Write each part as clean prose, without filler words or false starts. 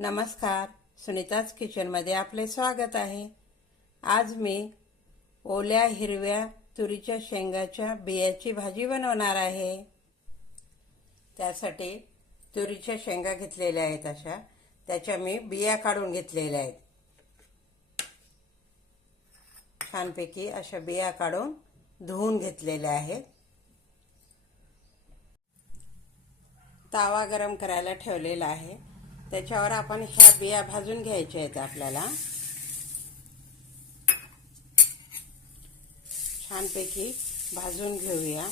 नमस्कार, सुनीताज किचनमध्ये आपले स्वागत आहे। आज मी ओल्या हिरव्या तुरीच्या शेंगाच्या बियाची भाजी बनवणार आहे। त्यासाठी तुरीच्या शेंगा घेतलेल्या आहेत, अशा त्याच्या मी बिया काढून घेतलेल्या आहेत। छानपैकी अशा बिया काढून धुवून घेतलेल्या आहेत। तावा गरम करायला ठेवलेला आहे, त्याच्यावर आपण ह्या बिया भाजून घ्यायच्या आहेत। आपल्याला छानपैकी भाजून घेऊया।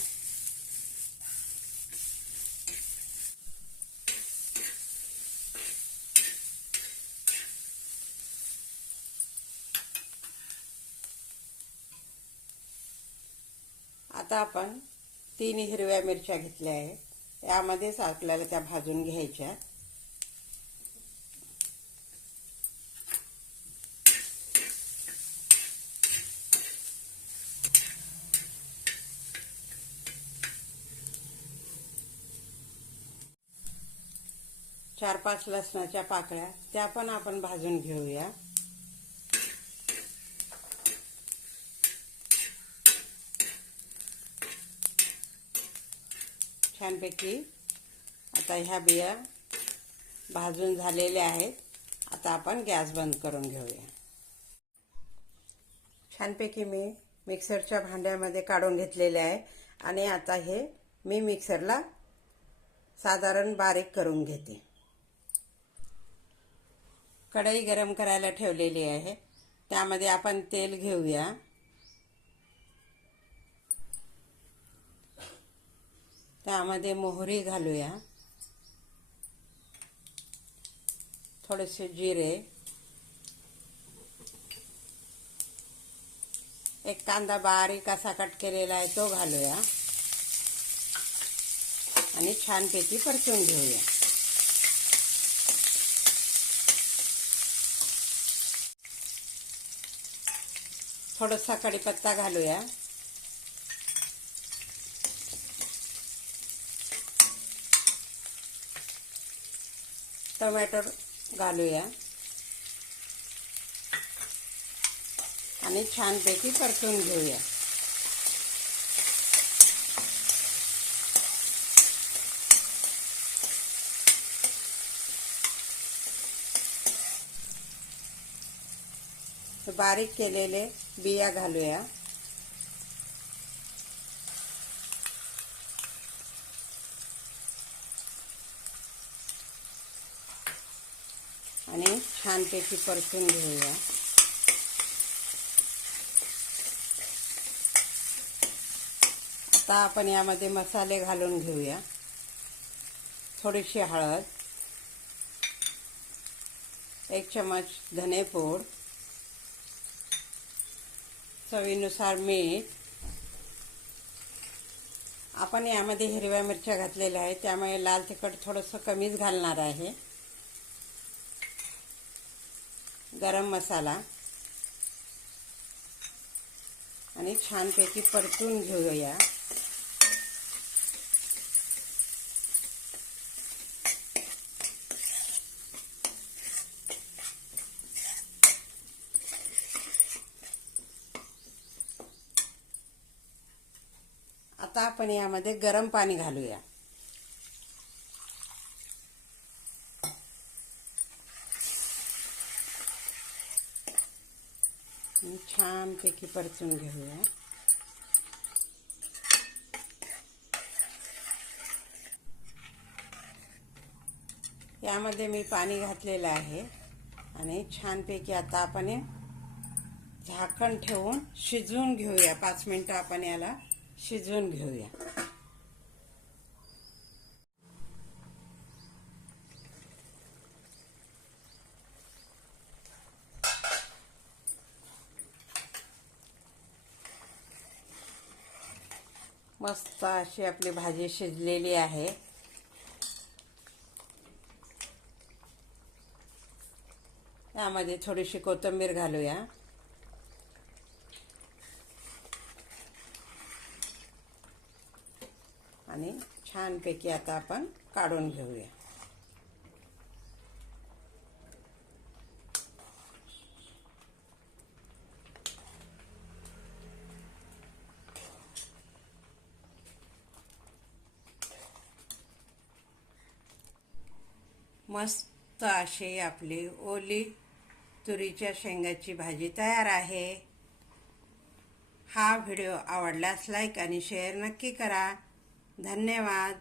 आता आपण 3 हिरव्या मिरच्या घेतल्या आहेत, यामध्येच आपल्याला त्या भाजून घ्यायच्या। चार 5 लसणाच्या पाकळ्या त्या पण आपण भाजून घेऊया। छानपैकी आता ह्या बिया भाजून झालेल्या आहेत। आता आपण गॅस बंद करून घेऊया। छानपैकी मी मिक्सरच्या भांड्यामध्ये काढून घेतलेले आहे आणि आता हे मी मिक्सरला साधारण बारीक करून घेते। कढई गरम करायला ठेवलेली आहे, त्यामध्ये आपण तेल घेऊया। त्यामध्ये मोहरी घालूया, थोडेसे जिरे, एक कांदा बारीक असा कट केलेला आहे तो घालूया आणि छानपैकी परतून घेऊया। थोडासा कढीपत्ता घालूया, टोमॅटो घालूया आणि छानपैकी परतून घेऊया। बारीक केलेले बिया घालूया आणि छानपैकी परतून घेऊया। आता आपण यामध्ये मसाले घालून घेऊया। थोडीशी हळद, 1 चमच धनेपूड, चवीनुसार मीठ। आपण यामध्ये हिरव्या मिरच्या घातलेल्या आहेत, त्यामुळे लाल तिखट थोडंसं कमीच घालणार आहे। गरम मसाला आणि छानपैकी परतून घेऊया। आता आपण यामध्ये गरम पाणी घालूया। छानपैकी परतून घेऊया। यामध्ये मी पाणी घातलेलं आहे आणि छानपैकी आता आपण झाकण ठेवून शिजवून घेऊया। 5 मिनिटं आपण याला शिजवून घेऊया। मस्त अशी आपली भाजी शिजलेली आहे। यामध्ये थोडीशी कोथिंबीर घालूया आणि छानपैकी आता आपण काढून घेऊया। मस्त अशी आपली ओली तुरीच्या शेंगाची भाजी तयार आहे. हा व्हिडिओ आवडल्यास लाईक आणि शेअर नक्की करा. धन्यवाद.